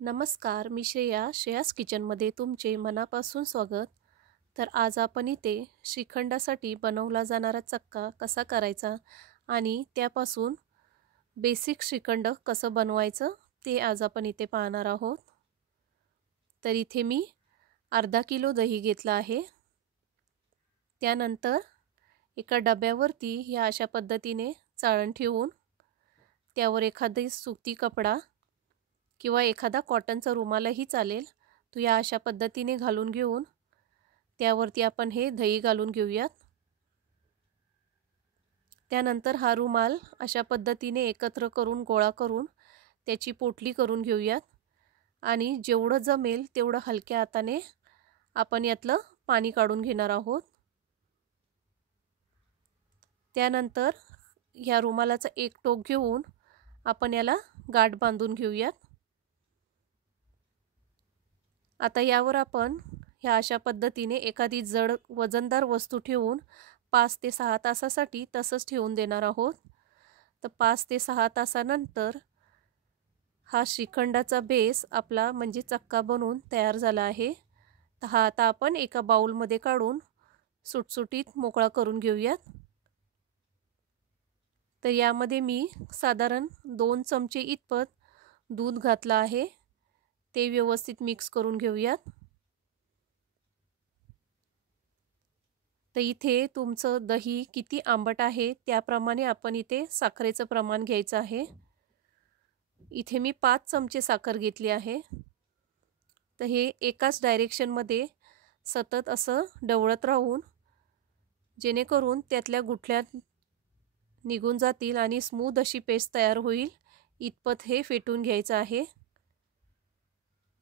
नमस्कार, मी श्रेयास किचनमध्ये तुमचे मनापासून स्वागत. तर आज आपण इथे श्रीखंडासाठी बनवला जाणारा चक्का कसा करायचा आणि त्यापासून बेसिक श्रीखंड कसं बनवायचं ते आज आपण इथे पाहणार आहोत. तर इथे मी अर्धा किलो दही घेतला आहे. त्यानंतर एका डब्यावरती ह्या अशा पद्धतीने चाळण ठेवून त्यावर एखादी सुती कपडा किंवा एखादा कॉटनचा रुमालही चालेल, तो या अशा पद्धतीने घालून घेऊन त्यावरती आपण हे दही घालून घेऊयात. त्यानंतर हा रुमाल अशा पद्धतीने एकत्र करून गोळा करून त्याची पोटली करून घेऊयात आणि जेवढं जमेल तेवढं हलक्या हाताने आपण यातलं पाणी काढून घेणार आहोत. त्यानंतर ह्या रुमालाचा एक टोक घेऊन आपण याला गाठ बांधून घेऊयात. आता यावर आपण ह्या अशा पद्धतीने एखादी जड वजनदार वस्तू ठेवून 5 ते 6 तासासाठी तसंच ठेवून देणार आहोत. तर 5 ते 6 तासानंतर हा श्रीखंडाचा बेस आपला म्हणजे चक्का बनवून तयार झाला आहे. तर हा आता आपण एका बाउलमध्ये काढून सुटसुटीत मोकळा करून घेऊयात. तर यामध्ये मी साधारण 2 चमचे इतपत दूध घातलं आहे. ते व्यवस्थित मिक्स करून घेऊयात. तर इथे तुमचं दही किती आंबट आहे त्याप्रमाणे आपण इथे साखरेचं प्रमाण घ्यायचं आहे. इथे मी 5 चमचे साखर घेतली आहे. तर हे एकाच डायरेक्शनमध्ये सतत असं ढवळत राहून जेणेकरून त्यातल्या गुठल्या निघून जातील आणि स्मूथ अशी पेस्ट तयार होईल इतपत हे फेटून घ्यायचं आहे.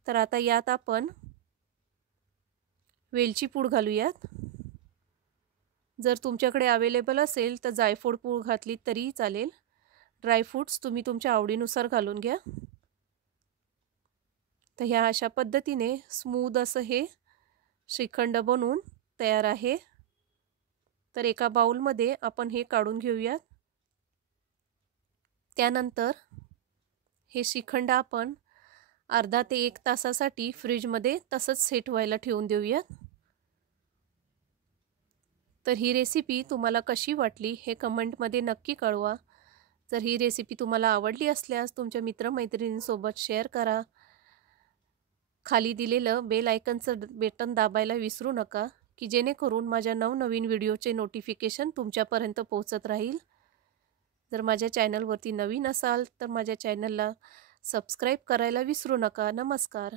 तर आता यात आपण वेलची पूड घालूयात. जर तुमच्याकडे अवेलेबल असेल तर जायफळ पूड घातली तरी चालेल. ड्रायफ्रूट्स तुम्ही तुमच्या आवडीनुसार घालून घ्या. तर ह्या अशा पद्धतीने स्मूथ असं हे श्रीखंड बनवून तयार आहे. तर एका बाउलमध्ये आपण हे काढून घेऊयात. त्यानंतर हे श्रीखंड आपण अर्धा ते 1 तासासाठी फ्रीजमध्ये तसंच सेट व्हायला ठेवून देऊयात. तर ही रेसिपी तुम्हाला कशी वाटली हे कमेंटमध्ये नक्की कळवा. जर ही रेसिपी तुम्हाला आवडली असल्यास तुमच्या मित्रमैत्रिणींसोबत शेअर करा. खाली दिलेलं बेल आयकनचं बटन दाबायला विसरू नका की जेणेकरून माझ्या नवनवीन व्हिडिओचे नोटिफिकेशन तुमच्यापर्यंत पोहोचत राहील. जर माझ्या चॅनलवरती नवीन असाल तर माझ्या चॅनलला सबस्क्राईब करायला विसरू नका. नमस्कार.